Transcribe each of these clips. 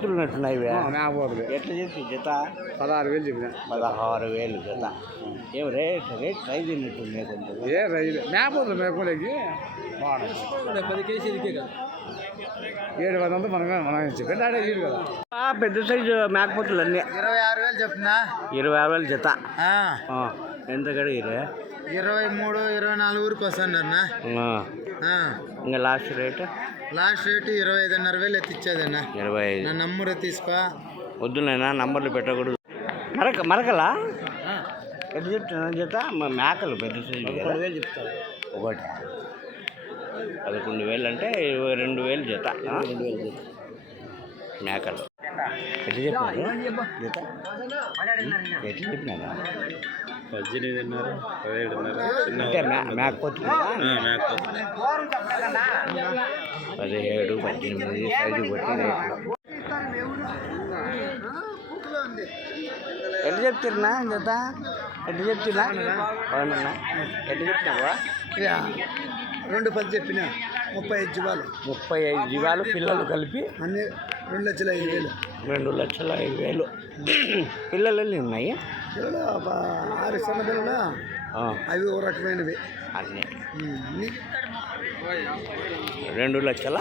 మేకపోతులు ఉన్నట్టున్నాయి ఇవి. మేకపోతులు ఎట్లా చెప్పి జత? 16,000 చెప్పిన. 16,000 జత. ఏం రేట్ ట్రై తిన్నట్టుంది కొంచెం. ఏ రైతు మేకపోతులు మేపలేకి 10 కేజీలకే కదా 700 మనం చెప్పండి ఆడే ఈడు కదా. పెద్ద సైజు మేకపోతులు అన్నీ 26,000 చెప్తున్నా. 26,000 జత. ఎంత కడిగిరే? 23, 24 ఊరికి వస్తాడన్నా. ఇంకా లాస్ట్ రేట్? Last rate 25,500 ఎత్తిచ్చేదన్నా. 25. నా నంబర్ తీసుకో. వద్దునైనా నంబర్లు పెట్టకూడదు. మరకలా ఎంత చెప్తున్నా జత? మేకలు పెద్ద సైజు 11,000 చెప్తారు. ఒకటి 11,000 అంటే 22,000 జత. 22,000 జత మేకలు ఎట్లా చెప్పినారు జత? ఎట్లా చెప్పినారా? 18,500, 17,500. అంటే మేకపోతుంది 17, 18 సైజు బట్టి రేట్లు. ఎట్లా చెప్తున్నా జత? ఎట్లా చెప్తున్నా? అవునన్నా ఎట్లా చెప్తున్నావా? 2,10 చెప్పిన. 35 జీవాలు. 35 జీవాలు పిల్లలు కలిపి అన్ని 2,05,000. 2,05,000 పిల్లలు ఎన్ని ఉన్నాయి? 6 సన్న పిల్లలు. అవి ఒక రకమైనవి అన్నీ. 2,20,000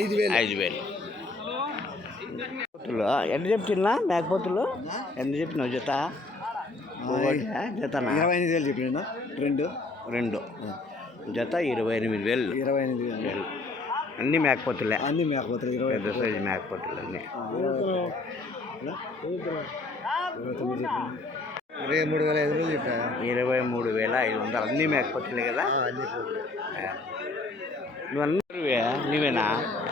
5,000 ఎంత చెప్తున్నా మేకపోతులు? ఎంత చెప్పినావు జత? జతనా? 25,000 చెప్పిన. 2 జత 28,000. అన్నీ మేకపోతులే. అన్ని మేకపోతులు. పెద్ద సైజు మేకపోతులు అన్నీ. 23,500 చెప్పా. 23,500 అన్నీ మేకపోతులే కదా. నువ్వు నువ్వేనా?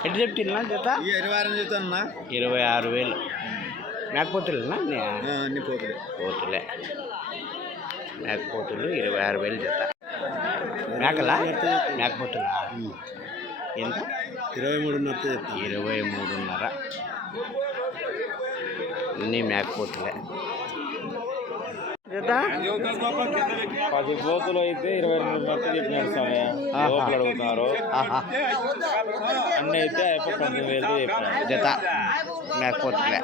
ఎట్లా చెప్తున్నా జత? 26 చెప్తానన్నా. 26,000 మేకపోతులేనా? అన్ని పోతులే. పోతులే మేకపోతులు 26,000 జత. మేకలా మేకపోతులా? ఎంత? 23,500 చెప్తా. 23,500 అన్నీ మేకపోతులే జత. 10 పోతులు అయితే 22,500 చెప్పినాడు స్వామి. లోపల అడుగుతున్నారు. అన్నీ అయితే 19,000 చెప్పినాడు జత మేకపోతులే.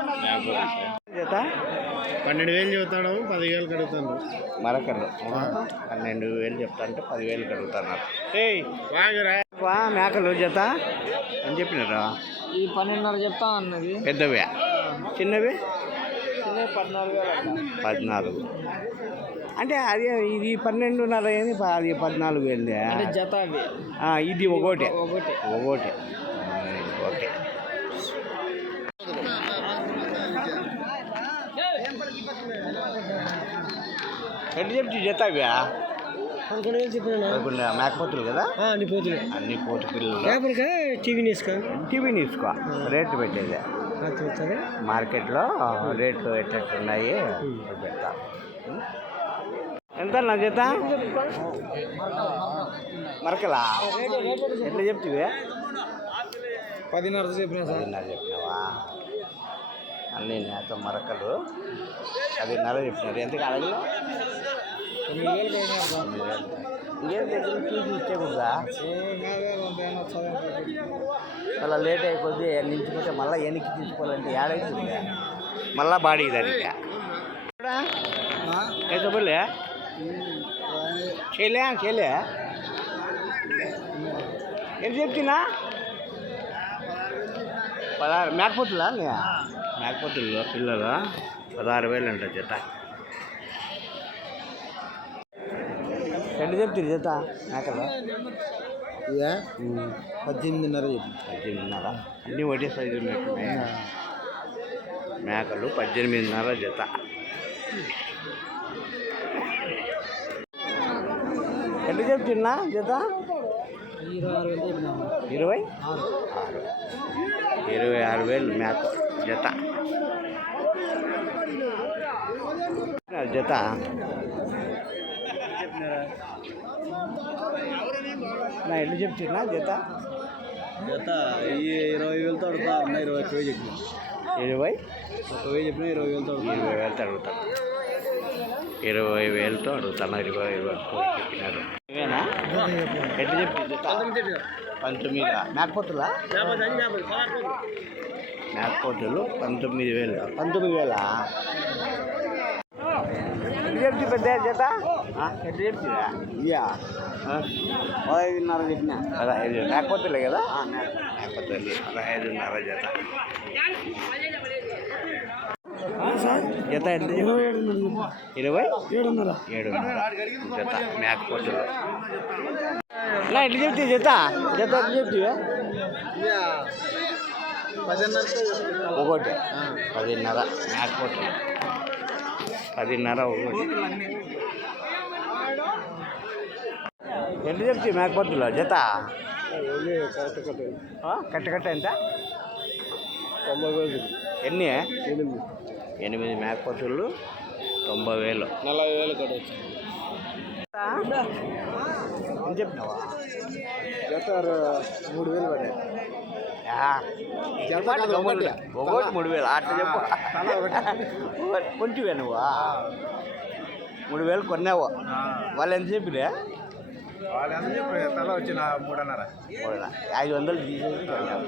జత 12,000 చెబుతాడు. 10,000 కడుగుతాను. మరకలు 12,000 చెప్తా అంటే 10,000 కడుగుతున్నారు. మేకలు జత అని చెప్పినారా? ఈ 12,500 చెప్తా అన్నది. పెద్దవి చిన్నవి 14,000 అంటే అది ఇది 12,500 అయింది. అది 14,000 అంటే జత అవి. ఇది ఒకటి. ఒకటి ఓకే. ఎట్లా చెప్తే జత అవి? 11,000 చెప్పినా. మేకపోతులు కదా. అన్ని పోతులు. అన్ని పోతు పిల్లలు. టీవీ తీసుకో రేట్లు పెట్టేది మార్కెట్లో రేట్లు ఎట్లున్నాయి పెడతా. ఎంత నా జత? మరకలా ఎట్లా చెప్తివి? 10,500 చెప్పినా. 10,500 చెప్పినావా? అన్నీ నేత మరకలు 10,500 చెప్పినారు. ఎంతకు అడగలు? 9,000 ఇంకేం దగ్గర చూసి ఇచ్చేకూడదా? మళ్ళీ లేట్ అయిపోద్ది. నిలిచిపోతే మళ్ళీ వెనక్కి తీసుకోవాలంటే ఏడైతుంది. మళ్ళీ బాడీ దానికి అయితే బోలే చేయలే ఎంత చెప్తున్నా? 16 మేకపోతులా? మేకపోతుల్లో పిల్లలు 16,000 అంట జత. ఎంత చెప్తుంది జత మేకలు? 18,500 చెప్పి. 18,500 అన్నీ ఒకటే సైజు ఉన్నట్టున్నాయి మేకలు. 18,500 జత. ఎంత చెప్తున్నా జత? 26,000 మేక జత. జత నా ఎన్ని చెప్తున్నా జత? జత 20,000తో అడుగుతా. 21,000 చెప్పిన. 20,000 చెప్పిన. 20,000తో 20,000 అడుగుతాను. 20,000తో అడుగుతాను. 20,000 చెప్పినారు. ఇవేనా? ఎట్లా చెప్తుంది జత? 19 మేకపోతులా మేకపోతులు 19,000 19,000 ఎట్లా చెప్తుంది పెద్ద చేత ఎట్లా చెప్తుందా ఇయ్యా 15,500 చెప్పిన 15 మేకపోతులే కదా మేకపోతులు 15,500 జత జత ఎంత 27,500 జత మేకపోతులు ఇలా ఎట్లా చెప్తే జత జత ఎట్లా చెప్తే ఒకటి 10,500 మేకపోతులు 10,500 ఒకటి ఎట్లా చెప్తే మేకపోతులు జత కట్ట ఎంత 90,000 ఎన్ని 8 మేకపోతులు 90,000 40,000 కట్టవచ్చు. ఏం చెప్పినావా జత 3,000 పడే ఒకటి 3,000 అట్లా చెప్పు కొంచెవే నువ్వా 3,000 కొన్నావు వాళ్ళు ఎంత చెప్పిరే వాళ్ళు ఎంత చెప్పి తల వచ్చిన 3,500 500 తీసేసి కొన్నావు